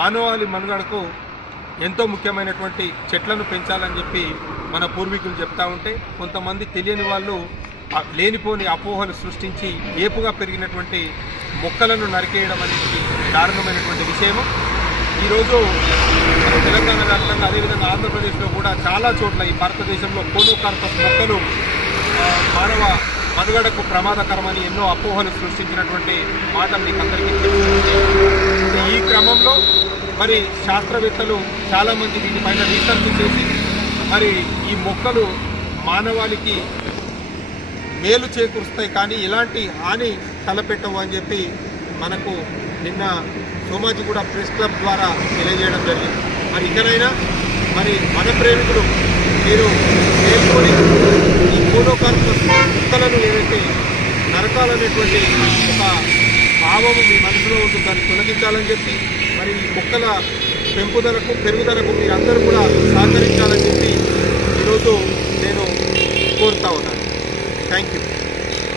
మానవాళి మనుగడకు ఎంతో ముఖ్యమైనటువంటి చెట్లను పెంచాలని చెప్పి మన పూర్వీకులు చెప్తా ఉంటే కొంతమంది తెలియని వాళ్ళు లేనిపోని అపోహలు సృష్టించి ఏపుగా పెరిగినటువంటి మొక్కలను నరికేయడం అనేది దారుణమైనటువంటి విషయము. ఈరోజు తెలంగాణ వ్యాప్తంగా అదేవిధంగా ఆంధ్రప్రదేశ్లో కూడా చాలా చోట్ల ఈ భారతదేశంలో కోనోకార్పస్ మొక్కలు మానవ మనుగడకు ప్రమాదకరమని ఎన్నో అపోహలు సృష్టించినటువంటి మాట మీకు అందరికీ తెలుస్తుంది. ఈ క్రమంలో మరి శాస్త్రవేత్తలు చాలామంది వీటిపైన రీసెర్చ్ చేసి మరి ఈ మొక్కలు మానవాళికి మేలు చేకూరుస్తాయి కానీ ఇలాంటి హాని తలపెట్టవు అని చెప్పి మనకు నిన్న సోమాజిగూడ ప్రెస్ క్లబ్ ద్వారా తెలియజేయడం జరిగింది. మరి ఇకనైనా మరి మన ప్రేమికులు మీరు మేల్కొని ఈ కోనోకార్పస్ మొక్కలను ఏదైతే నరకాలనేటువంటి ఒక భావము మీ మనసులో ఉంటుంది దాన్ని తొలగించాలని చెప్పి మరి ఈ మొక్కల పెరుగుదలకు మీరందరూ కూడా సహకరించాలని చెప్పి ఈరోజు నేను కోరుతా ఉన్నాను. Thank you.